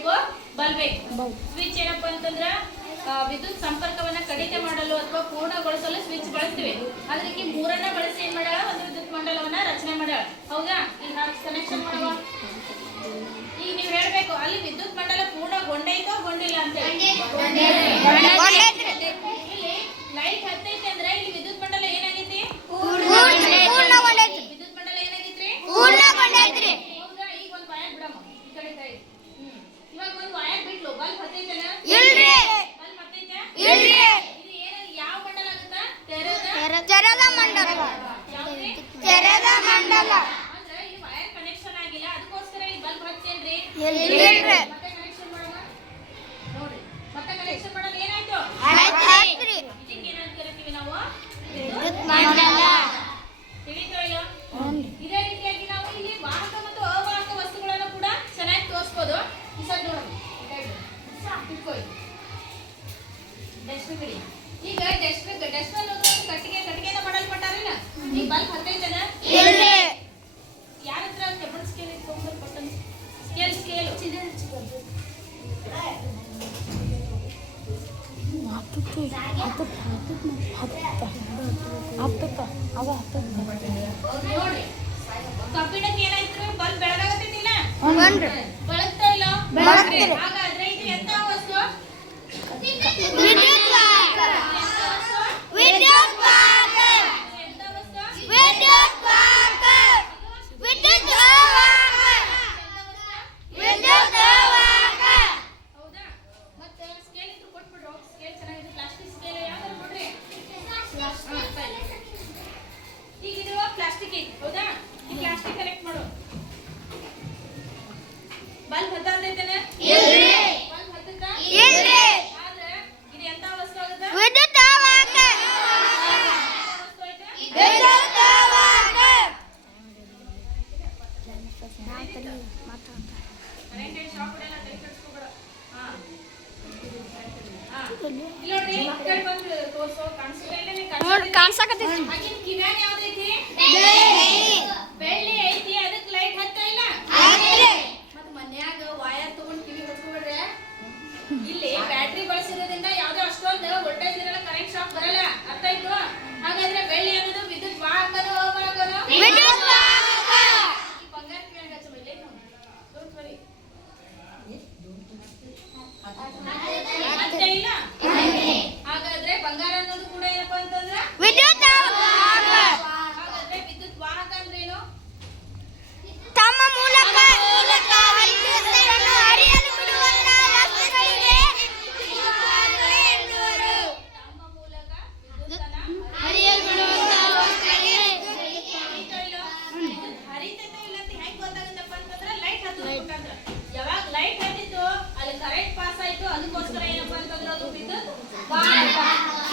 ಬೇಕು? ಬಲ್ಬ್ ಬೇಕು. ಸ್ವಿಚ್ ಏನಪ್ಪಾ ಅಂತಂದ್ರ ವಿದ್ಯುತ್ ಸಂಪರ್ಕವನ್ನ ಕಡಿತ ಮಾಡಲು ಅಥವಾ ಪೂರ್ಣಗೊಳಿಸಲು ಸ್ವಿಚ್ ಬಳಸ್ತೀವಿ. ಅದಕ್ಕೆ ಮೂರನ್ನ ಬಳಸಿ ಏನ್ ಮಾಡ್ಯಾಳ? ಒಂದು ವಿದ್ಯುತ್ ಮಂಡಲವನ್ನ ರಚನೆ ಮಾಡ್ಯಾಳ. ಹೌದಾ? ಈಗ ಕನೆಕ್ಷನ್ ಮಾಡುವ. ಈಗ ನೀವು ಹೇಳ್ಬೇಕು ಅಲ್ಲಿ ವಿದ್ಯುತ್ ಮಂಡಲ ಪೂರ್ಣಗೊಂಡೈತೋ ಗೊಂಡಿಲ್ಲ ಅಂತ ಹೇಳಿ. ಲೈಟ್ ಹತ್ತೈತೆ ಅಂದ್ರೆ ಇಲ್ಲಿ ವಿದ್ಯುತ್ ಮಂಡಲ ಏನಾಗೈತಿ? ವಿದ್ಯುತ್ ಮಂಡಲ ಏನಾಗೈತ್ರಿ? ಪೂರ್ಣಗೊಂಡೈತ್ರಿ. ಹೌದಾ? ಈಗ ಒಂದು ವಾಯರ್ ಬಿಡಮ್ಮ ಈ ಕಡೆ ಕೈ. ಇವಾಗ ಒಂದು ವಾಯರ್ ಬಿಟ್ಲು. ಬಲ್ಬ್ ಹತ್ತೈತೇನ? ಇಲ್ರಿ. ಬಲ್ಬ್ ಹತ್ತೈತೆ? ಇಲ್ರಿ. ಇದು ಏನಾಗಿ ಯಾವ ಮಂಡಲ ಆಗುತ್ತಾ? ತೆರೆದ ಮಂಡಲ. ಯಾವ್ದ್ರಿ? ತೆರೆದ ಮಂಡಲ. ಅಂದ್ರೆ ಈ ವಾಯರ್ ಕನೆಕ್ಷನ್ ಆಗಿಲ್ಲ, ಅದಕ್ಕೋಸ್ಕರ ಈ ಬಲ್ಬ್ ಹಚ್ಚೇನ್ರಿ? ಇಲ್ರಿ. ಮತ್ತೆ ಕನೆಕ್ಷನ್ ಮಾಡೋಣ ನೋಡ್ರಿ. ಮತ್ತೆ ಕನೆಕ್ಷನ್ ಮಾಡಲು ಏನಾಯ್ತು? ಆಯ್ತ್ರಿ. ಇದಕ್ಕೆ ಏನಂತ ಕರಿತೀವಿ ನಾವು? ವಿದ್ಯುತ್ ಮಂಡಲ. ತಿಳಿತೋ ಇಲ್ಲೋ? ಇದೇ ರೀತಿಯಾಗಿ ನಾವು ಇಲ್ಲಿ ವಾಹಕ ಮತ್ತು ಅವಾಹಕ ವಸ್ತುಗಳನ್ನು ಕೂಡ ಚೆನ್ನಾಗಿ ತೋರಿಸಬಹುದು. ಈ ಸಲ ನೋಡೋಣ. ಡಸ್ಟ್ಬಿನ್ ಈಗ ಡಸ್ಟ್ಬಿನ್ ಅನ್ನೋದು ಕಟ್ಟಿಗೆನ ಮಾಡಲ್ಪಟ್ಟಾರಿಲ್ಲ. ಈ ಬಲ್ಬ್ ಹತ್ತೈತನ? ಇಲ್ರಿ. ಯಾರ ಹತ್ರ ಕೆಬ್ಬಣ ಸ್ಕೇಲ್ ಇಟ್ಕೊಂಡು ಬಟನ್ ಸ್ಕೇಲ್ ನೋಡ್ರಿ. ಕಬ್ಬಿಣಕ್ಕೆ ಏನಾಯ್ತು? ಬಲ್ಬ್ ಬೆಳಗಾಗತ್ತಿಲ್ಲ, ಬೆಳಗ್ತಾ ಇಲ್ಲ. ಹಾಗಾದ್ರೆ ಇದು ಎಂತ ವಸ್ತು? ವಿದ್ಯುತ್ ವಾಹಕ. ವಿದ್ಯುತ್ ವಾಹಕ. ಎಂತ ವಸ್ತು? ವಿದ್ಯುತ್ ವಾಹಕ. ವಿದ್ಯುತ್ ವಾಹಕ. ವಿದ್ಯುತ್ ವಾಹಕ. ಹೌದಾ? ಮತ್ತೆ ಸ್ಕೇಲ್ ಇದ್ರು ಕೊಟ್ಬಿಡ್ರು. ಸ್ಕೇಲ್ ಚೆನ್ನಾಗಿದೆ. ಪ್ಲಾಸ್ಟಿಕ್ ಸ್ಕೇಲ್ ಯಾವ್ದಾರು ನೋಡ್ರಿ. ಈಗ ಇದು ಪ್ಲಾಸ್ಟಿಕ್ ಐತಿ. ಹೌದಾ? ಈ ಪ್ಲಾಸ್ಟಿಕ್ ಕಲೆಕ್ಟ್ ಮಾಡು. ಬಲ್ಬ್ ಹತ್ತೈತೇನ? ಇಲ್ರಿ. ಬಲ್ಬ್ ಹತ್ತುತ್ತಾ? ಇಲ್ರಿ. ಆದ್ರೆ ಇದು ಎಂತ ವಸ್ತು ಆಗುತ್ತಾ? ವಿದ್ಯುತ್ ವಾಹಕ. ವಸ್ತು ಐತೆ? ವಿದ್ಯುತ್ ವಾಹಕ. ಕರೆಂಟ್ ಶಾಕ್ ಹೊಡೆಯಲ್ಲ, ತಲೆ ಕೆಡಿಸ್ಕೋಬೇಡ. ಇಲ್ಲಿ ನೋಡ್ರಿ, ಈ ಕಡೆ ಬಂದು ತೋರ್ಸೋ. ಕಾಣಿಸ್ತಾ ಇಲ್ಲ? ನೀವು ಕಾಣಿಸಕತ್ತೈತಿ. ಆಗಿನ ಕಿವ್ಯಾನ ಯಾವ್ದೈತಿ? ಬೆಳ್ಳಿ ಐತಿ. ಅದಕ್ಕೆ ಲೈಟ್ ಹತ್ತಾ ಇಲ್ಲ? ಮತ್ ಮನ್ಯಾಗ ವಾಯರ್ ತಗೊಂಡ್ ಕಿವಿ ಹಚ್ಕೊಬಿಡ್ರೆ ಇಲ್ಲಿ ಬ್ಯಾಟ್ರಿ ಬಳಸಿರೋದ್ರಿಂದ ಯಾವ್ದೋ ಅಷ್ಟೊಂದು ವೋಲ್ಟೇಜ್ ಇರಲ್ಲ, ಕರೆಂಟ್ ಶಾಕ್ ಬರಲ್ಲ. ಅರ್ಥ ಆಯ್ತು? ಹಾಗಾದ್ರೆ ಬೆಳ್ಳಿ ಅನ್ನೋದು ವಿದ್ಯುತ್ ವಾಹಕನೋ ಅವಾಹಕನೋ? ವಿದ್ಯುತ್ ವಾಹಕ. ಈ ಬಂಗಾರ ಕಿವ್ಯಾಗ ಹಚ್ಚ ಮೇಲೆ ಡೋಂಟ್ ವರಿ. ಮತ್ತೆ ಇಲ್ಲ? ಹಾಗಾದ್ರೆ ಬಂಗಾರ ಅನ್ನೋದು ಕೂಡ ಏನಪ್ಪಾ ಅಂತಂದ್ರ ವಿದ್ಯುತ್ ವಾಹಕ. ಹಾಗಾದ್ರೆ ವಿದ್ಯುತ್ ವಾಹಕ ಅಂದ್ರೇನು? ತಮ್ಮ ಮೂಲಕ ವಿದ್ಯುತ್ತನ್ನು ಹರಿಯಲು ಬಿಡುವಂತಹ ವಸ್ತುಗಳಿಗೆ ವಿದ್ಯುತ್ ವಾಹಕ ಎನ್ನುವರು. ತಮ್ಮ ಮೂಲಕ ವಿದ್ಯುತ್ತನ್ನ ಹರಿಯಲು ಬಿಡುವಂತಹ ವಸ್ತುಗಳಿಗೆ ಹರಿತೈತೋ ಇಲ್ಲ ಅಂತ ಹೆಂಗ್ ಗೊತ್ತಾಗುತ್ತಪ್ಪ ಅಂತಂದ್ರೆ ಲೈಟ್ ಹತ್ತೋದ್ಬಿಟ್ಟಂದ್ರ. ಯಾವಾಗ ಲೈಟ್ ಹತ್ತಿತ್ತು ಅಲ್ಲಿ ಕರೆಂಟ್ ಪಾಸ್ ಆಯ್ತು, ಅದಕ್ಕೋಸ್ಕರ ಏನಪ್ಪಾ ಅಂತಂದ್ರೆ ಅದು ವಿದ್ಯುತ್ ವಾಹಕ.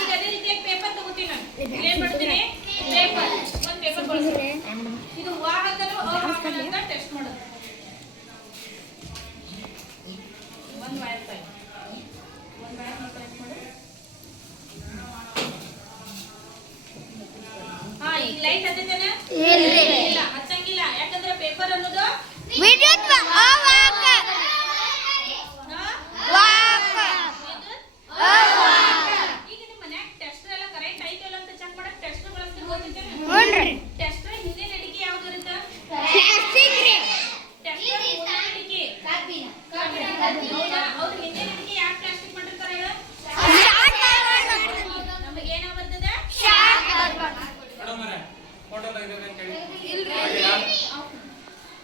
ಈಗ ಅದೇ ರೀತಿಯಾಗಿ ಪೇಪರ್ ತಗೋತೀನಿ ನಾನು. ಏನ್ ಮಾಡ್ತೀನಿ? ಪೇಪರ್. ಒಂದ್ ಪೇಪರ್ ಬಳಸ್ತೀನಿ. ಇದು ವಾಹಕನೋ ಅವಾಹಕನೋ ಅಂತ ಟೆಸ್ಟ್ ಮಾಡೋದು. ಒಂದ್ ವೈರ್ ತಗೋ. ಒಂದ್ ವೈರ್ ಟೆಸ್ಟ್ ಮಾಡು. ಈಗ ಲೈಟ್ ಹತ್ತಿದ್ದೇನ? ಇಲ್ಲ, ಹಚ್ಚಂಗಿಲ್ಲ. ಯಾಕಂದ್ರೆ ಪೇಪರ್ ಅನ್ನೋದು ವಿದ್ಯುತ್ ವಾಹಕ. ವಾಹಕ. ಅವಾಹಕ. ಈಗ ನಿಮ್ಮ ಮನ್ಯಾಗ ಟೆಸ್ಟರ್ ಎಲ್ಲ ಕರೆಂಟ್ ಐತಲ್ಲ ಅಂತ ಚೆಕ್ ಮಾಡಕ್ ಟೆಸ್ಟರ್ ಬಳಸ್ತೀವಿ. ಗೊತ್ತಿದ್ದೇನೆ? ಹುನ್ರಿ. ಟೆಸ್ಟರ್ ಹಿಂದಿನ ಅಡಿಕೆ ಯಾವ್ದು ಇರುತ್ತೆ? ಪ್ಲಾಸ್ಟಿಕ್ ರೀ. ಟೆಸ್ಟರ್ ಮುಂದಿನ ಅಡಿಕೆ ಕಬ್ಬಿಣ. ಹೌದಾ?